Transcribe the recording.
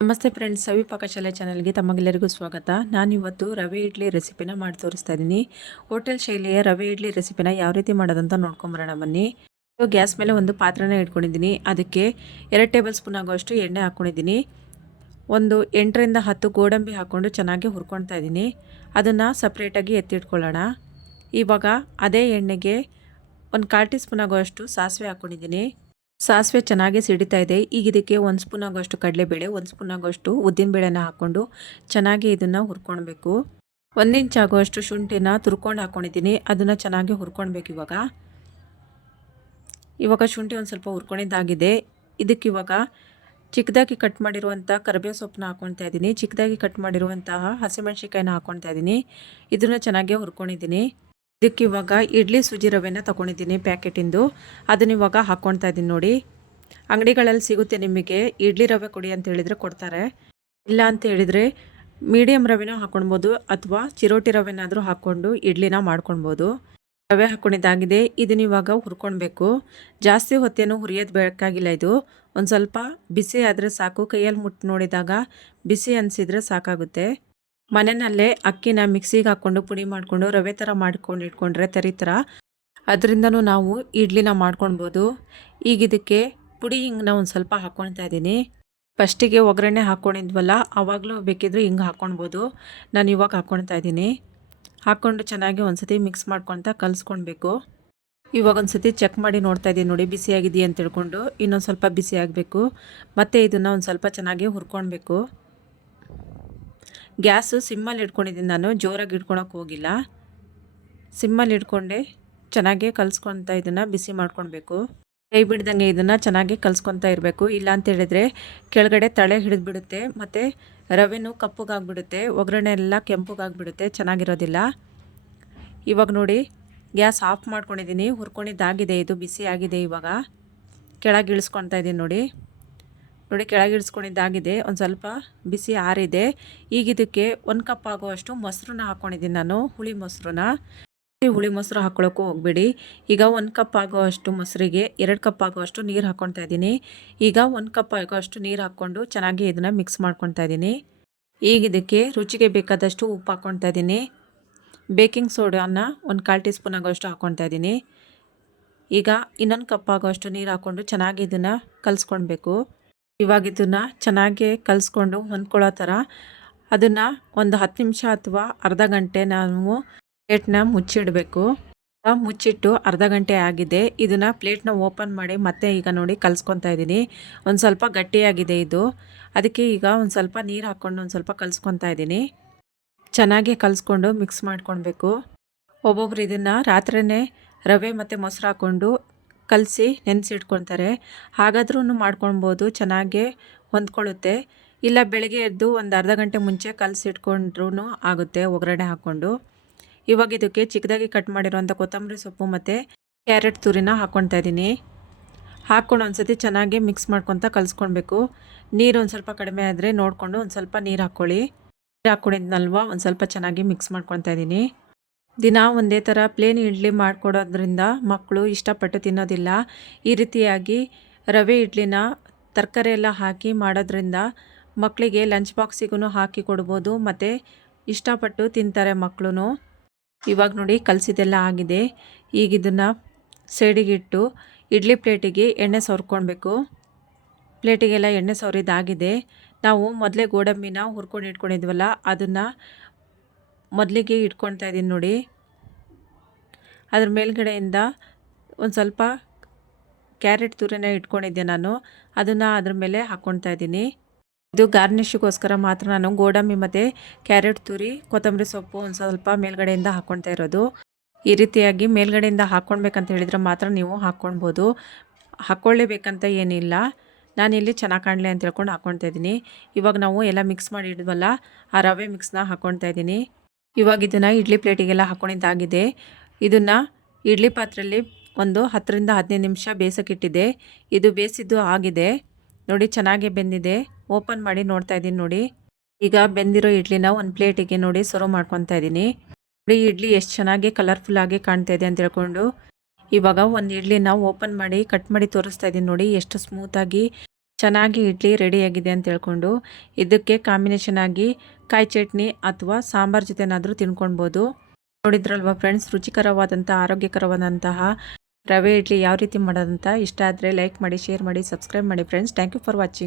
ನಮಸ್ತೆ ಫ್ರೆಂಡ್ಸ್, ಸವಿ ಪಾಕಶಾಲೆ ಚಾನಲ್ಗೆ ತಮಗೆಲ್ಲರಿಗೂ ಸ್ವಾಗತ. ನಾನಿವತ್ತು ರವೆ ಇಡ್ಲಿ ರೆಸಿಪಿನ ಮಾಡಿ ತೋರಿಸ್ತಾ ಇದ್ದೀನಿ. ಹೋಟೆಲ್ ಶೈಲಿಯ ರವೆ ಇಡ್ಲಿ ರೆಸಿಪಿನ ಯಾವ ರೀತಿ ಮಾಡೋದಂತ ನೋಡ್ಕೊಂಬರೋಣ ಬನ್ನಿ. ಗ್ಯಾಸ್ ಮೇಲೆ ಒಂದು ಪಾತ್ರನ ಇಟ್ಕೊಂಡಿದ್ದೀನಿ. ಅದಕ್ಕೆ ಎರಡು ಟೇಬಲ್ ಸ್ಪೂನ್ ಆಗುವಷ್ಟು ಎಣ್ಣೆ ಹಾಕ್ಕೊಂಡಿದ್ದೀನಿ ಒಂದು ಎಂಟರಿಂದ ಹತ್ತು ಗೋಡಂಬಿ ಹಾಕ್ಕೊಂಡು ಚೆನ್ನಾಗಿ ಹುರ್ಕೊಳ್ತಾ ಇದ್ದೀನಿ. ಅದನ್ನು ಸಪ್ರೇಟಾಗಿ ಎತ್ತಿಟ್ಕೊಳ್ಳೋಣ. ಇವಾಗ ಅದೇ ಎಣ್ಣೆಗೆ ಒಂದು ಕಾಲು ಟೀ ಸ್ಪೂನ್ ಆಗೋಷ್ಟು ಸಾಸಿವೆ ಹಾಕ್ಕೊಂಡಿದ್ದೀನಿ ಸಾಸಿವೆ ಚೆನ್ನಾಗಿ ಸಿಡಿತಾ ಇದೆ. ಈಗ ಇದಕ್ಕೆ ಒಂದು ಸ್ಪೂನ್ ಆಗೋಷ್ಟು ಕಡಲೆಬೇಳೆ, ಒಂದು ಸ್ಪೂನ್ ಆಗೋಷ್ಟು ಉದ್ದಿನಬೇಳೆನ ಹಾಕ್ಕೊಂಡು ಚೆನ್ನಾಗಿ ಇದನ್ನು ಹುರ್ಕೊಳ್ಬೇಕು ಒಂದು ಇಂಚ್ ಆಗೋಷ್ಟು ಶುಂಠಿನ ತುರ್ಕೊಂಡು ಹಾಕ್ಕೊಂಡಿದ್ದೀನಿ ಅದನ್ನು ಚೆನ್ನಾಗಿ ಹುರ್ಕೊಳ್ಬೇಕು ಇವಾಗ. ಇವಾಗ ಶುಂಠಿ ಒಂದು ಸ್ವಲ್ಪ ಹುರ್ಕೊಂಡಿದ್ದಾಗಿದೆ. ಇದಕ್ಕೆ ಇವಾಗ ಚಿಕ್ಕದಾಗಿ ಕಟ್ ಮಾಡಿರುವಂಥ ಕರಿಬೇವು ಸೊಪ್ಪನ್ನ ಹಾಕ್ಕೊಳ್ತಾ ಇದ್ದೀನಿ ಚಿಕ್ಕದಾಗಿ ಕಟ್ ಮಾಡಿರುವಂತಹ ಹಸಿಮೆಣ್ಸಿಕಾಯಿನ ಹಾಕ್ಕೊಳ್ತಾ ಇದ್ದೀನಿ ಇದನ್ನು ಚೆನ್ನಾಗಿ ಹುರ್ಕೊಂಡಿದ್ದೀನಿ. ಇದಕ್ಕೆ ಇವಾಗ ಇಡ್ಲಿ ಸುಜಿ ರವೆನ ತೊಗೊಂಡಿದ್ದೀನಿ ಪ್ಯಾಕೆಟಿಂದು. ಅದನ್ನ ಇವಾಗ ಹಾಕ್ಕೊಳ್ತಾ ಇದ್ದೀನಿ ನೋಡಿ. ಅಂಗಡಿಗಳಲ್ಲಿ ಸಿಗುತ್ತೆ ನಿಮಗೆ ಇಡ್ಲಿ ರವೆ ಕೊಡಿ ಅಂತ ಹೇಳಿದರೆ ಕೊಡ್ತಾರೆ. ಇಲ್ಲ ಅಂತ ಹೇಳಿದರೆ ಮೀಡಿಯಮ್ ರವೆನೂ ಹಾಕ್ಕೊಳ್ಬೋದು ಅಥವಾ ಚಿರೋಟಿ ರವೆನಾದರೂ ಹಾಕ್ಕೊಂಡು ಇಡ್ಲಿನ ಮಾಡ್ಕೊಳ್ಬೋದು. ರವೆ ಹಾಕ್ಕೊಂಡಿದ್ದಾಗಿದೆ ಇದನ್ನ ಇವಾಗ ಹುರ್ಕೊಳ್ಬೇಕು. ಜಾಸ್ತಿ ಹೊತ್ತೇನು ಹುರಿಯೋದು ಬೇಕಾಗಿಲ್ಲ ಇದು. ಒಂದು ಸ್ವಲ್ಪ ಬಿಸಿ ಆದರೆ ಸಾಕು. ಕೈಯಲ್ಲಿ ಮುಟ್ಟು ನೋಡಿದಾಗ ಬಿಸಿ ಅನಿಸಿದರೆ ಸಾಕಾಗುತ್ತೆ. ಮನೆಯಲ್ಲೇ ಅಕ್ಕಿನ ಮಿಕ್ಸಿಗೆ ಹಾಕ್ಕೊಂಡು ಪುಡಿ ಮಾಡಿಕೊಂಡು ರವೆ ಥರ ಮಾಡ್ಕೊಂಡು ಇಟ್ಕೊಂಡ್ರೆ ತರಿ ಥರ ಅದರಿಂದನೂ ನಾವು ಇಡ್ಲಿನ ಮಾಡ್ಕೊಳ್ಬೋದು. ಈಗ ಇದಕ್ಕೆ ಪುಡಿ ಹಿಂಗೆ ಒಂದು ಸ್ವಲ್ಪ ಹಾಕ್ಕೊಳ್ತಾ ಇದ್ದೀನಿ. ಫಸ್ಟಿಗೆ ಒಗ್ಗರಣೆ ಹಾಕ್ಕೊಂಡಿದ್ವಲ್ಲ ಆವಾಗಲೂ ಬೇಕಿದ್ರೆ ಹಿಂಗೆ ಹಾಕ್ಕೊಳ್ಬೋದು ನಾನು ಇವಾಗ ಹಾಕ್ಕೊಳ್ತಾ ಇದ್ದೀನಿ. ಹಾಕ್ಕೊಂಡು ಚೆನ್ನಾಗಿ ಒಂದು ಸತಿ ಮಿಕ್ಸ್ ಮಾಡ್ಕೊತ ಕಲಿಸ್ಕೊಳ್ಬೇಕು. ಇವಾಗ ಒಂದು ಸತಿ ಚೆಕ್ ಮಾಡಿ ನೋಡ್ತಾ ಇದ್ದೀನಿ ನೋಡಿ ಬಿಸಿಯಾಗಿದೆಯಾ ಅಂತ ತಿಳ್ಕೊಂಡು. ಇನ್ನೊಂದು ಸ್ವಲ್ಪ ಬಿಸಿ ಆಗಬೇಕು. ಮತ್ತು ಇದನ್ನು ಒಂದು ಸ್ವಲ್ಪ ಚೆನ್ನಾಗಿ ಹುರ್ಕೊಳ್ಬೇಕು. ಗ್ಯಾಸು ಸಿಮ್ಮಲ್ಲಿ ಇಟ್ಕೊಂಡಿದ್ದೀನಿ ನಾನು, ಜೋರಾಗಿ ಇಟ್ಕೊಳಕ್ಕೆ ಹೋಗಿಲ್ಲ. ಸಿಮ್ಮಲ್ಲಿ ಇಟ್ಕೊಂಡೆ, ಚೆನ್ನಾಗಿ ಕಲಿಸ್ಕೊತ ಇದನ್ನು, ಬಿಸಿ ಮಾಡ್ಕೊಳ್ಬೇಕು. ಕೈ ಬಿಡ್ದಂಗೆ ಇದನ್ನು ಚೆನ್ನಾಗಿ ಕಲಿಸ್ಕೊತಾ ಇರಬೇಕು. ಇಲ್ಲ ಅಂತ ಹೇಳಿದ್ರೆ ಕೆಳಗಡೆ ತಳೆ ಹಿಡಿದ್ಬಿಡುತ್ತೆ, ಮತ್ತು ರವೆನೂ ಕಪ್ಪಗಾಗ್ಬಿಡುತ್ತೆ, ಒಗ್ಗರಣೆ ಎಲ್ಲ ಕೆಂಪಗಾಗ್ಬಿಡುತ್ತೆ, ಚೆನ್ನಾಗಿರೋದಿಲ್ಲ. ಇವಾಗ ನೋಡಿ, ಗ್ಯಾಸ್ ಆಫ್ ಮಾಡ್ಕೊಂಡಿದ್ದೀನಿ, ಹುರ್ಕೊಂಡಿದ್ದಾಗಿದೆ, ಇದು ಬಿಸಿ ಆಗಿದೆ ಇವಾಗ. ಕೆಳಗೆ ಇಳಿಸ್ಕೊತಾ ಇದ್ದೀನಿ ನೋಡಿ. ನೋಡಿ ಕೆಳಗಿಡ್ಸ್ಕೊಂಡಿದ್ದಾಗಿದೆ ಒಂದು ಸ್ವಲ್ಪ ಬಿಸಿ ಆರಿದೆ. ಈಗ ಇದಕ್ಕೆ ಒಂದು ಕಪ್ ಆಗುವಷ್ಟು ಮೊಸರನ್ನ ಹಾಕ್ಕೊಂಡಿದ್ದೀನಿ ನಾನು, ಹುಳಿ ಮೊಸರನ್ನ. ಹುಳಿ ಮೊಸರು ಹಾಕ್ಕೊಳ್ಳೋಕ್ಕೂ ಹೋಗಬೇಡಿ. ಈಗ ಒಂದು ಕಪ್ ಆಗುವಷ್ಟು ಮೊಸರಿಗೆ ಎರಡು ಕಪ್ ಆಗುವಷ್ಟು ನೀರು ಹಾಕ್ಕೊತಾ ಇದ್ದೀನಿ. ಈಗ ಒಂದು ಕಪ್ ಆಗುವಷ್ಟು ನೀರು ಹಾಕ್ಕೊಂಡು ಚೆನ್ನಾಗಿ ಇದನ್ನು ಮಿಕ್ಸ್ ಮಾಡ್ಕೊತಾ ಇದ್ದೀನಿ. ಈಗ ಇದಕ್ಕೆ ರುಚಿಗೆ ಬೇಕಾದಷ್ಟು ಉಪ್ಪು ಹಾಕ್ಕೊತಾ ಇದ್ದೀನಿ. ಬೇಕಿಂಗ್ ಸೋಡಾನ ಒಂದು ಕಾಲು ಟೀ ಸ್ಪೂನ್ ಆಗೋಷ್ಟು ಹಾಕ್ಕೊತಾ ಇದ್ದೀನಿ. ಈಗ ಇನ್ನೊಂದು ಕಪ್ ಆಗುವಷ್ಟು ನೀರು ಹಾಕ್ಕೊಂಡು ಚೆನ್ನಾಗಿ ಇದನ್ನು ಕಲಿಸ್ಕೊಳ್ಬೇಕು. ಇವಾಗ ಇದನ್ನು ಚೆನ್ನಾಗಿ ಕಲಿಸ್ಕೊಂಡು ಹೊಂದ್ಕೊಳ್ಳೋ ಥರ ಅದನ್ನು ಒಂದು ಹತ್ತು ನಿಮಿಷ ಅಥವಾ ಅರ್ಧ ಗಂಟೆ ನಾವು ಪ್ಲೇಟ್ನ ಮುಚ್ಚಿಡಬೇಕು. ಮುಚ್ಚಿಟ್ಟು ಅರ್ಧ ಗಂಟೆ ಆಗಿದೆ. ಇದನ್ನು ಪ್ಲೇಟ್ನ ಓಪನ್ ಮಾಡಿ ಮತ್ತೆ ಈಗ ನೋಡಿ ಕಲಿಸ್ಕೊತಾ ಇದ್ದೀನಿ. ಒಂದು ಸ್ವಲ್ಪ ಗಟ್ಟಿಯಾಗಿದೆ ಇದು. ಅದಕ್ಕೆ ಈಗ ಒಂದು ಸ್ವಲ್ಪ ನೀರು ಹಾಕ್ಕೊಂಡು ಒಂದು ಸ್ವಲ್ಪ ಕಲಿಸ್ಕೊತಾ ಇದ್ದೀನಿ. ಚೆನ್ನಾಗಿ ಕಲಿಸ್ಕೊಂಡು ಮಿಕ್ಸ್ ಮಾಡ್ಕೊಳ್ಬೇಕು. ಒಬ್ಬೊಬ್ರು ಇದನ್ನು ರಾತ್ರಿಯೇ ರವೆ ಮತ್ತು ಮೊಸರು ಹಾಕ್ಕೊಂಡು ಕಲಸಿ ನೆನೆಸಿಟ್ಕೊಳ್ತಾರೆ. ಹಾಗಾದ್ರೂ ಮಾಡ್ಕೊಳ್ಬೋದು, ಚೆನ್ನಾಗಿ ಹೊಂದ್ಕೊಳ್ಳುತ್ತೆ. ಇಲ್ಲ ಬೆಳಗ್ಗೆ ಎದ್ದು ಒಂದು ಅರ್ಧ ಗಂಟೆ ಮುಂಚೆ ಕಲಸಿಟ್ಕೊಂಡ್ರೂ ಆಗುತ್ತೆ ಒಗ್ಗರಣೆ ಹಾಕ್ಕೊಂಡು. ಇವಾಗ ಇದಕ್ಕೆ ಚಿಕ್ಕದಾಗಿ ಕಟ್ ಮಾಡಿರೋಂಥ ಕೊತ್ತಂಬರಿ ಸೊಪ್ಪು ಮತ್ತು ಕ್ಯಾರೆಟ್ ತುರಿನ ಹಾಕ್ಕೊಳ್ತಾ ಇದ್ದೀನಿ. ಹಾಕ್ಕೊಂಡು ಒಂದು ಸತಿ ಚೆನ್ನಾಗಿ ಮಿಕ್ಸ್ ಮಾಡ್ಕೊತ ಕಲಿಸ್ಕೊಳ್ಬೇಕು. ನೀರು ಒಂದು ಸ್ವಲ್ಪ ಕಡಿಮೆ ಆದರೆ ನೋಡಿಕೊಂಡು ಒಂದು ಸ್ವಲ್ಪ ನೀರು ಹಾಕ್ಕೊಳ್ಳಿ. ನೀರು ಹಾಕ್ಕೊಂಡಿದ್ನಲ್ವ? ಒಂದು ಸ್ವಲ್ಪ ಚೆನ್ನಾಗಿ ಮಿಕ್ಸ್ ಮಾಡ್ಕೊತಾ ಇದ್ದೀನಿ. ದಿನ ಒಂದೇ ಥರ ಪ್ಲೇನ್ ಇಡ್ಲಿ ಮಾಡಿಕೊಡೋದ್ರಿಂದ ಮಕ್ಕಳು ಇಷ್ಟಪಟ್ಟು ತಿನ್ನೋದಿಲ್ಲ. ಈ ರೀತಿಯಾಗಿ ರವೆ ಇಡ್ಲಿನ ತರಕಾರಿ ಎಲ್ಲ ಹಾಕಿ ಮಾಡೋದ್ರಿಂದ ಮಕ್ಕಳಿಗೆ ಲಂಚ್ ಬಾಕ್ಸಿಗೂ ಹಾಕಿ ಕೊಡ್ಬೋದು. ಮತ್ತು ಇಷ್ಟಪಟ್ಟು ತಿಂತಾರೆ ಮಕ್ಕಳು ಇವಾಗ ನೋಡಿ ಕಲಸಿದೆಲ್ಲ ಆಗಿದೆ. ಈಗ ಇದನ್ನು ಸೈಡಿಗಿಟ್ಟು ಇಡ್ಲಿ ಪ್ಲೇಟಿಗೆ ಎಣ್ಣೆ ಸವರ್ಕೊಳ್ಬೇಕು. ಪ್ಲೇಟಿಗೆಲ್ಲ ಎಣ್ಣೆ ಸವರಿದಾಗಿದೆ ನಾವು ಮೊದಲೇ ಗೋಡಂಬಿನ ಹುರ್ಕೊಂಡು ಇಟ್ಕೊಂಡಿದ್ವಲ್ಲ, ಅದನ್ನು ಮೊದಲಿಗೆ ಇಟ್ಕೊಳ್ತಾ ಇದ್ದೀನಿ ನೋಡಿ. ಅದ್ರ ಮೇಲ್ಗಡೆಯಿಂದ ಒಂದು ಸ್ವಲ್ಪ ಕ್ಯಾರೆಟ್ ತುರಿನ ಇಟ್ಕೊಂಡಿದ್ದೆ ನಾನು. ಅದನ್ನು ಅದ್ರ ಮೇಲೆ ಹಾಕ್ಕೊಳ್ತಾ ಇದ್ದೀನಿ. ಇದು ಗಾರ್ನಿಷಿಗೋಸ್ಕರ ಮಾತ್ರ ನಾನು ಗೋಡಂಬಿ ಮತ್ತು ಕ್ಯಾರೆಟ್ ತುರಿ, ಕೊತ್ತಂಬರಿ ಸೊಪ್ಪು ಒಂದು ಸ್ವಲ್ಪ ಮೇಲ್ಗಡೆಯಿಂದ ಹಾಕ್ಕೊಳ್ತಾ ಇರೋದು. ಈ ರೀತಿಯಾಗಿ ಮೇಲ್ಗಡೆಯಿಂದ ಹಾಕ್ಕೊಳ್ಬೇಕಂತ ಹೇಳಿದ್ರೆ ಮಾತ್ರ ನೀವು ಹಾಕ್ಕೊಳ್ಬೋದು ಹಾಕ್ಕೊಳ್ಳೇಬೇಕಂತ ಏನಿಲ್ಲ. ನಾನಿಲ್ಲಿ ಚೆನ್ನಾಗಿ ಕಾಣಲಿ ಅಂತ ಹೇಳ್ಕೊಂಡು ಹಾಕ್ಕೊಳ್ತಾ ಇದ್ದೀನಿ. ಇವಾಗ ನಾವು ಎಲ್ಲ ಮಿಕ್ಸ್ ಮಾಡಿ ಇಡಿದ್ವಲ್ಲ ಆ ರವೆ ಮಿಕ್ಸ್ನ ಹಾಕ್ಕೊಳ್ತಾ ಇದ್ದೀನಿ. ಇವಾಗ ಇದನ್ನು ಇಡ್ಲಿ ಪ್ಲೇಟಿಗೆಲ್ಲ ಹಾಕ್ಕೊಂಡಿದ್ದಾಗಿದೆ ಇದನ್ನು ಇಡ್ಲಿ ಪಾತ್ರೆಯಲ್ಲಿ ಒಂದು ಹತ್ತರಿಂದ ಹದಿನೈದು ನಿಮಿಷ ಬೇಯಿಸೋಕ್ಕಿಟ್ಟಿದೆ ಇದು ಬೇಯಿಸಿದ್ದು ಆಗಿದೆ. ನೋಡಿ, ಚೆನ್ನಾಗಿ ಬೆಂದಿದೆ. ಓಪನ್ ಮಾಡಿ ನೋಡ್ತಾ ಇದ್ದೀನಿ ನೋಡಿ. ಈಗ ಬೆಂದಿರೋ ಇಡ್ಲಿನ ಒಂದು ಪ್ಲೇಟಿಗೆ ನೋಡಿ ಸರ್ವ್ ಮಾಡ್ಕೊತಾ ಇದ್ದೀನಿ. ನೋಡಿ ಇಡ್ಲಿ ಎಷ್ಟು ಚೆನ್ನಾಗಿ ಕಲರ್ಫುಲ್ಲಾಗಿ ಕಾಣ್ತಾ ಇದೆ ಅಂತ ಹೇಳ್ಕೊಂಡು ಇವಾಗ ಒಂದು ಇಡ್ಲಿನ ಓಪನ್ ಮಾಡಿ, ಕಟ್ ಮಾಡಿ ತೋರಿಸ್ತಾ ಇದ್ದೀನಿ ನೋಡಿ, ಎಷ್ಟು ಸ್ಮೂತಾಗಿ ಚೆನ್ನಾಗಿ ಇಡ್ಲಿ ರೆಡಿಯಾಗಿದೆ ಅಂತ ಹೇಳ್ಕೊಂಡು ಇದಕ್ಕೆ ಕಾಂಬಿನೇಷನ್ ಆಗಿ ಕಾಯಿ ಚಟ್ನಿ ಅಥವಾ ಸಾಂಬಾರ್ ಜೊತೆನಾದರೂ ತಿನ್ಕೊಳ್ಬೋದು. ನೋಡಿದ್ರಲ್ವಾ ಫ್ರೆಂಡ್ಸ್ ರುಚಿಕರವಾದಂಥ ಆರೋಗ್ಯಕರವಾದಂತಹ ರವೆ, ಇಡ್ಲಿ ಯಾವ ರೀತಿ ಮಾಡೋದಂತ ಇಷ್ಟ ಆದರೆ ಲೈಕ್ ಮಾಡಿ ಶೇರ್ ಮಾಡಿ ಸಬ್ಸ್ಕ್ರೈಬ್ ಮಾಡಿ friends thank you for watching